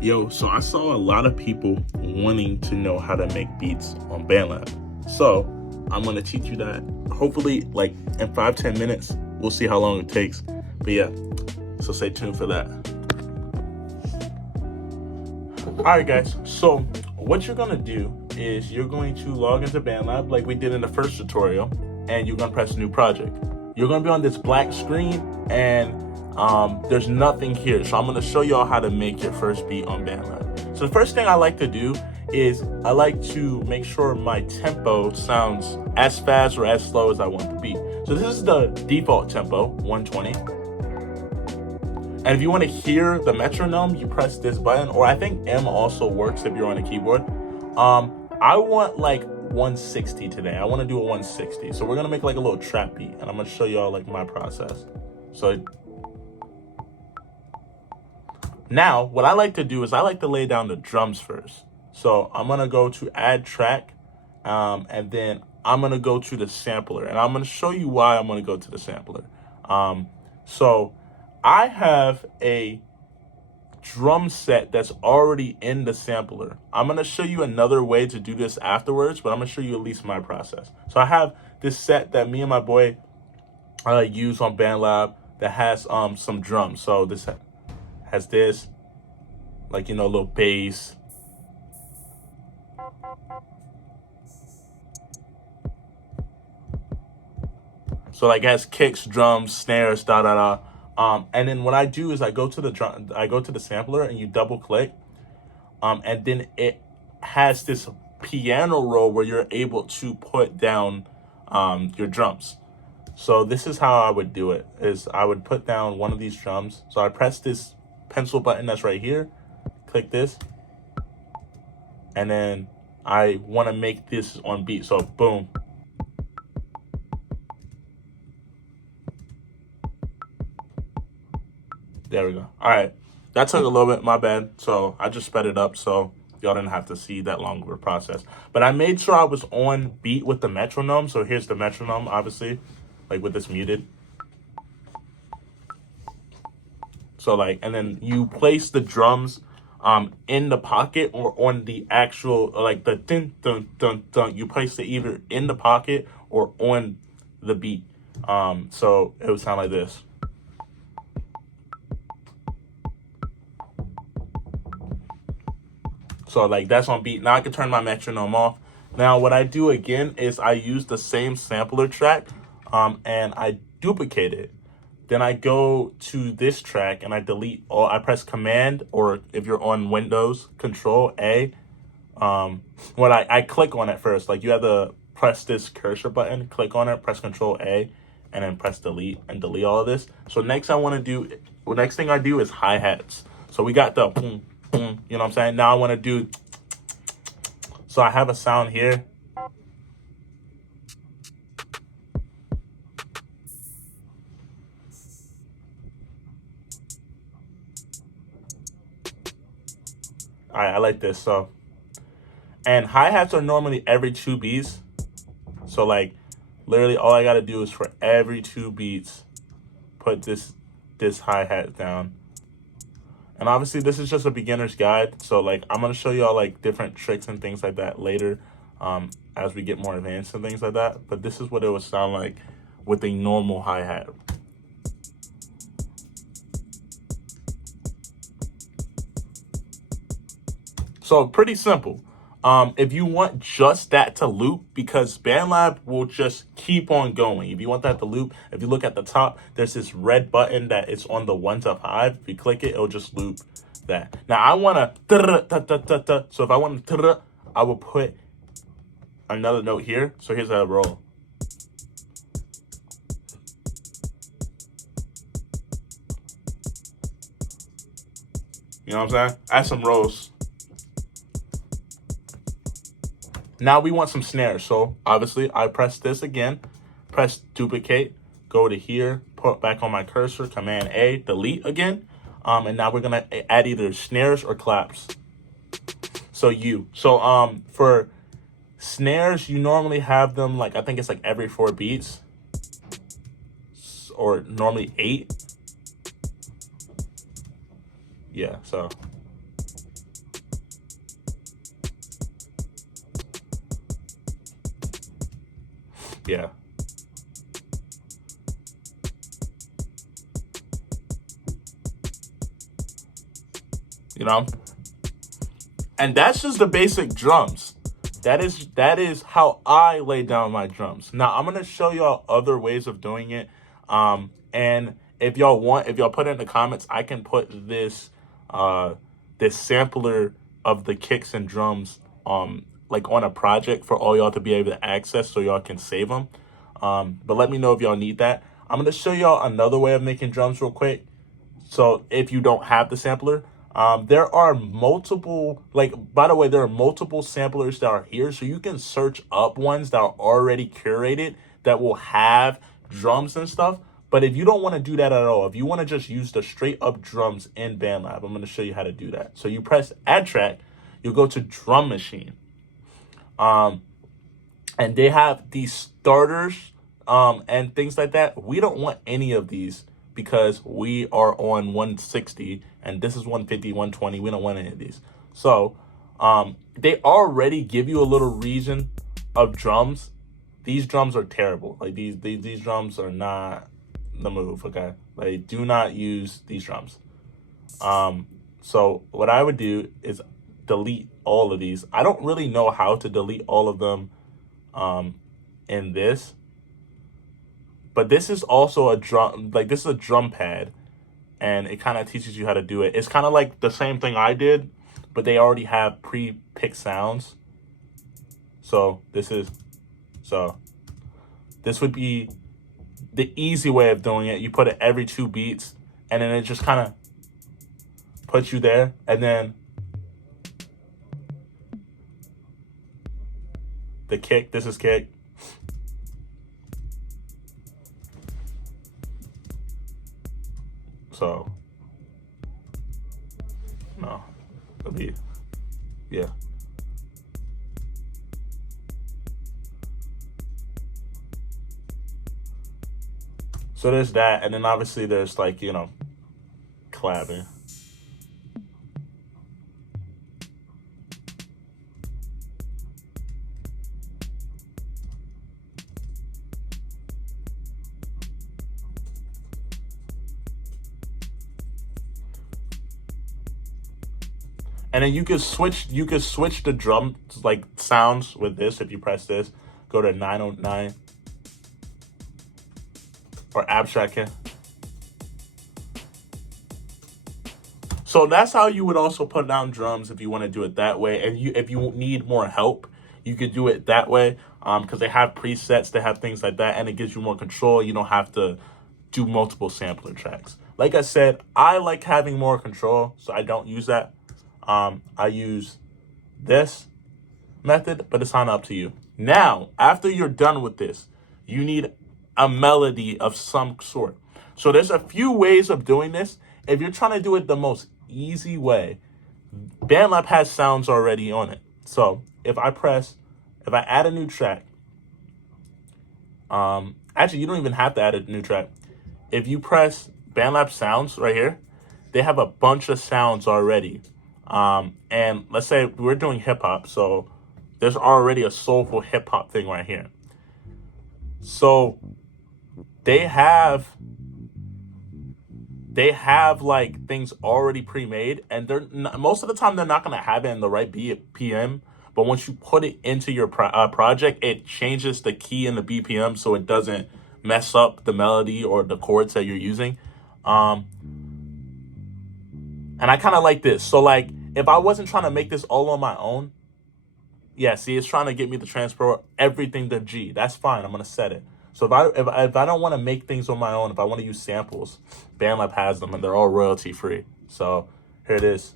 Yo, so I saw a lot of people wanting to know how to make beats on Bandlab. So I'm gonna teach you that. Hopefully, like in 5-10 minutes. We'll see how long it takes. But yeah, so stay tuned for that. Alright guys, so what you're gonna do is you're going to log into Bandlab like we did in the first tutorial, and you're gonna press new project. You're gonna be on this black screen and there's nothing here. So I'm gonna show y'all how to make your first beat on Bandlab. So the first thing I like to do is I like to make sure my tempo sounds as fast or as slow as I want it to be. So this is the default tempo, 120. And if you want to hear the metronome, you press this button, or I think M also works if you're on a keyboard. I want like 160 today. I want to do a 160. So we're gonna make like a little trap beat, and I'm gonna show y'all like my process. So now what I like to do is I like to lay down the drums first. So I'm gonna go to add track, and then I'm gonna go to the sampler, and I'm gonna show you why I'm gonna go to the sampler. So I have a drum set that's already in the sampler. I'm gonna show you another way to do this afterwards, but I'm gonna show you at least my process. So I have this set that me and my boy use on Bandlab that has some drums. So this has this, like, you know, a little bass. So like it has kicks, drums, snares, da da da. And then what I do is I go to the sampler and you double click, and then it has this piano roll where you're able to put down your drums. So this is how I would do it, is I would put down one of these drums. So I press this pencil button that's right here, click this, and then I want to make this on beat. So boom. There we go. All right. That took a little bit, my bad. So I just sped it up so y'all didn't have to see that long of a process. But I made sure I was on beat with the metronome. So here's the metronome, obviously, like with this muted. So like, and then you place the drums in the pocket or on the actual, like the dun dun dun dun. You place it either in the pocket or on the beat. So it would sound like this. So like that's on beat. Now I can turn my metronome off. Now what I do again is I use the same sampler track and I duplicate it. Then I go to this track and I delete all. I press Command, or if you're on Windows, Control A. When I click on it first, like you have to press this cursor button, click on it, press Control A, and then press delete and delete all of this. So next thing I do is hi-hats. So we got the boom, boom, you know what I'm saying? Now I want to do, so I have a sound here. All right, I like this. So, and hi-hats are normally every 2 beats. So like literally all I got to do is for every 2 beats, put this hi-hat down. And obviously this is just a beginner's guide. So like I'm going to show y'all like different tricks and things like that later as we get more advanced and things like that. But this is what it would sound like with a normal hi-hat. So pretty simple. If you want just that to loop, because Bandlab will just keep on going. If you want that to loop, if you look at the top, there's this red button that it's on the 1 to 5. If you click it, it'll just loop that. Now I want to, so if I want to, I will put another note here. So here's a roll. You know what I'm saying? Add some rolls. Now we want some snares. So obviously I press this again, press duplicate, go to here, put back on my cursor, Command A, delete again. And now we're gonna add either snares or claps. So for snares, you normally have them like, I think it's like every 4 beats, or normally 8. Yeah, so Yeah. You know? And that's just the basic drums. That is how I lay down my drums. Now I'm gonna show y'all other ways of doing it. And if y'all want, if y'all put it in the comments, I can put this sampler of the kicks and drums like on a project for all y'all to be able to access so y'all can save them. But let me know if y'all need that. I'm gonna show y'all another way of making drums real quick. So if you don't have the sampler, there are multiple, like, by the way, there are multiple samplers that are here. So you can search up ones that are already curated that will have drums and stuff. But if you don't want to do that at all, if you want to just use the straight up drums in Bandlab, I'm going to show you how to do that. So you press add track, you go to drum machine. And they have these starters and things like that. We don't want any of these because we are on 160 and this is 150, 120. We don't want any of these. So they already give you a little region of drums. These drums are terrible. Like these drums are not the move, okay? Like, do not use these drums. So what I would do is delete all of these. I don't really know how to delete all of them in this, but this is also a drum, like this is a drum pad, and it kind of teaches you how to do it. It's kind of like the same thing I did, but they already have pre-picked sounds. So this would be the easy way of doing it. You put it every 2 beats, and then it just kind of puts you there, and then the kick, this is kick. So, no, it'll be, yeah. So there's that, and then obviously there's like, you know, clapping. And then you could switch the drum like sounds with this. If you press this, go to 909 or abstract. So that's how you would also put down drums if you want to do it that way. And if you need more help, you could do it that way, because they have presets, they have things like that, and it gives you more control. You don't have to do multiple sampler tracks. Like I said, I like having more control, so I don't use that. I use this method, but it's not up to you. Now, after you're done with this, you need a melody of some sort. So there's a few ways of doing this. If you're trying to do it the most easy way, Bandlab has sounds already on it. So if I add a new track, actually, you don't even have to add a new track. If you press Bandlab sounds right here, they have a bunch of sounds already. And let's say we're doing hip hop, so there's already a soulful hip hop thing right here. So they have like things already pre-made, and most of the time they're not going to have it in the right BPM. But once you put it into your project, it changes the key and the BPM so it doesn't mess up the melody or the chords that you're using. And I kind of like this. So like, if I wasn't trying to make this all on my own, yeah, see, it's trying to get me to transfer everything to G. That's fine. I'm going to set it. So if I don't want to make things on my own, if I want to use samples, Bandlab has them, and they're all royalty free. So here it is.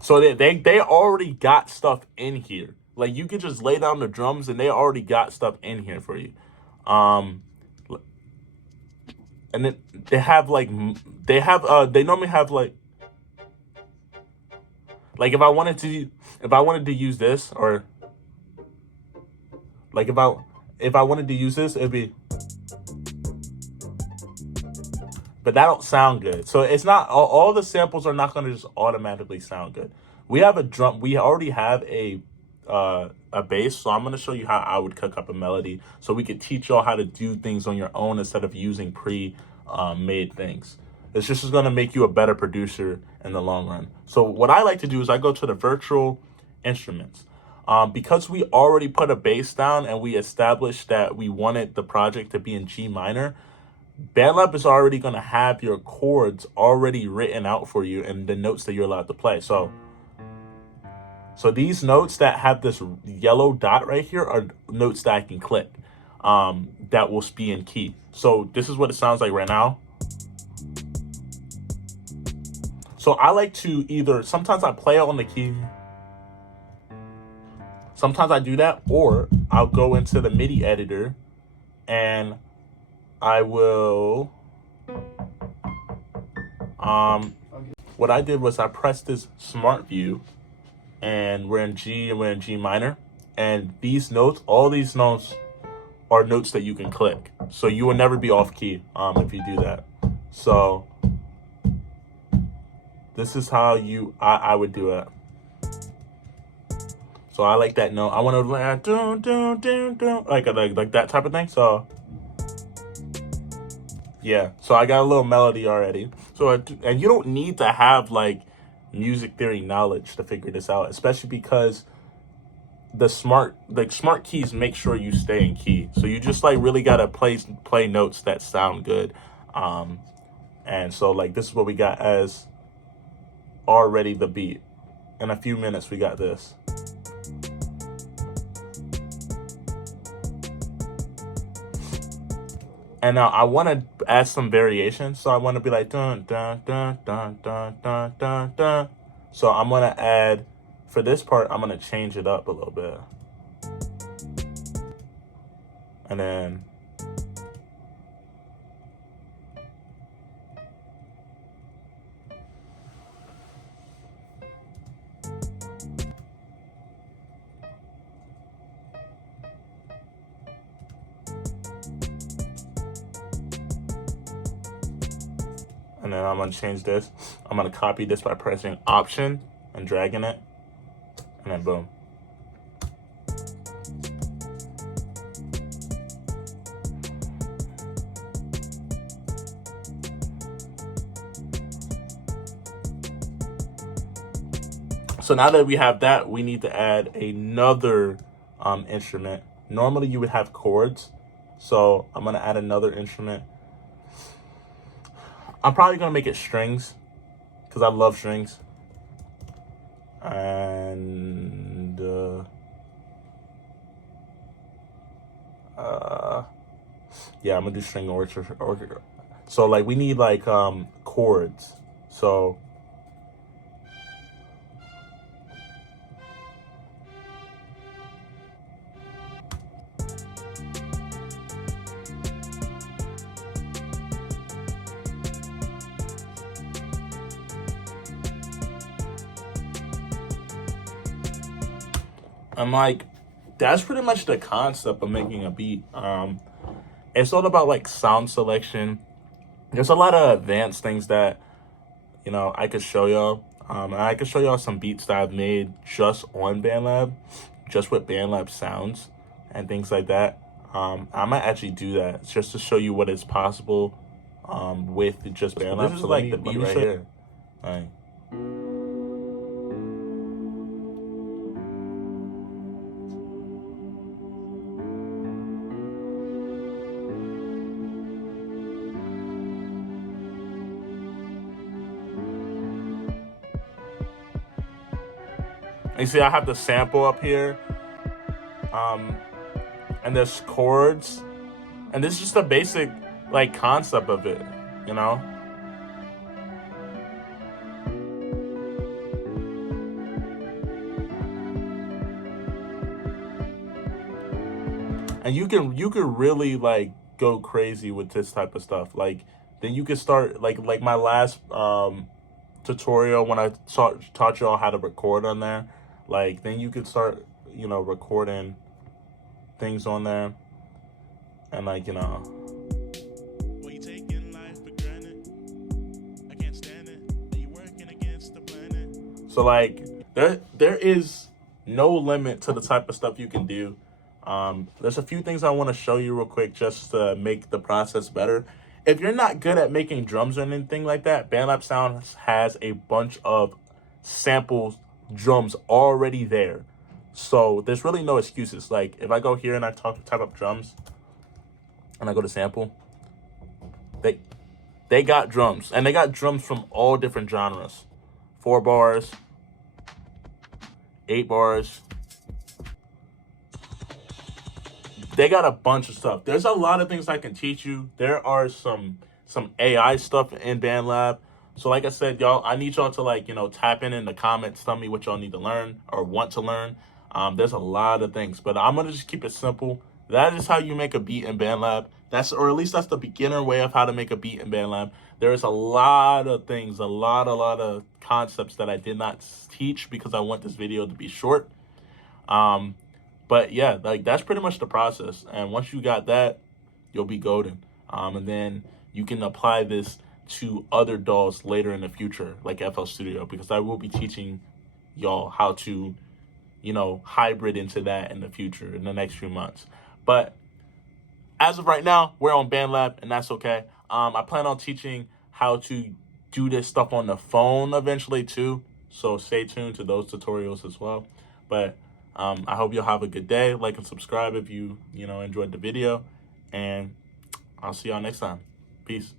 So they already got stuff in here. Like, you could just lay down the drums and they already got stuff in here for you. And then they normally have like if I wanted to use this, or like if I wanted to use this, it'd be but that don't sound good. So it's not all the samples are not going to just automatically sound good. We have a drum. We already have a bass, so I'm going to show you how I would cook up a melody, so we could teach y'all how to do things on your own instead of using made things. It's just going to make you a better producer in the long run. So what I like to do is I go to the virtual instruments. Because we already put a bass down and we established that we wanted the project to be in G minor, Bandlab is already going to have your chords already written out for you and the notes that you're allowed to play. So these notes that have this yellow dot right here are notes that I can click that will be in key. So this is what it sounds like right now. So I like to sometimes I play it on the key. Sometimes I do that, or I'll go into the MIDI editor and I will, what I did was I pressed this smart view and we're in G and we're in G minor. And these notes, all these notes are notes that you can click. So you will never be off key if you do that. So this is how I would do it. So I like that note. I want to like that type of thing. So yeah. So I got a little melody already. So and you don't need to have like music theory knowledge to figure this out, especially because the smart keys make sure you stay in key. So you just like really gotta play notes that sound good. And so like this is what we got as already the beat. In a few minutes we got this. And now I want to add some variation. So I want to be like dun dun dun dun dun dun dun dun. So I'm gonna add, for this part, I'm gonna change it up a little bit. And then I'm going to change this. I'm going to copy this by pressing Option and dragging it. And then boom. So now that we have that, we need to add another instrument. Normally you would have chords. So I'm going to add another instrument. I'm probably going to make it strings because I love strings. And yeah, I'm going to do string orchestra. So like we need like chords. So I'm like, that's pretty much the concept of making a beat. It's all about like sound selection. There's a lot of advanced things that, you know, I could show y'all. And I could show y'all some beats that I've made just on Bandlab, just with Bandlab sounds and things like that. I might actually do that just to show you what is possible with just Bandlab. So this is like the beat right here. Like, you see, I have the sample up here, and there's chords, and this is just a basic like concept of it, you know. And you can really like go crazy with this type of stuff. Like then you can start like my last tutorial when I taught y'all how to record on there. Like, then you could start, you know, recording things on there. And, like, you know. We taking life for granted. So like there is no limit to the type of stuff you can do. There's a few things I want to show you real quick just to make the process better. If you're not good at making drums or anything like that, Bandlab Sounds has a bunch of samples drums already there. So there's really no excuses. Like if I go here and I type up drums and I go to sample, they got drums, and they got drums from all different genres. 4 bars, 8 bars. They got a bunch of stuff. There's a lot of things I can teach you. There are some AI stuff in Bandlab. So like I said, y'all, I need y'all to like, tap in the comments, tell me what y'all need to learn or want to learn. There's a lot of things, but I'm gonna just keep it simple. That is how you make a beat in Bandlab. Or at least that's the beginner way of how to make a beat in Bandlab. There's a lot of things, a lot of concepts that I did not teach because I want this video to be short. But yeah, like that's pretty much the process. And once you got that, you'll be golden. And then you can apply this to other DAWs later in the future, like FL Studio, because I will be teaching y'all how to, hybrid into that in the future in the next few months. But as of right now, we're on Bandlab, and that's okay. I plan on teaching how to do this stuff on the phone eventually too. So stay tuned to those tutorials as well. But I hope you'll have a good day. Like and subscribe if you enjoyed the video, and I'll see y'all next time. Peace.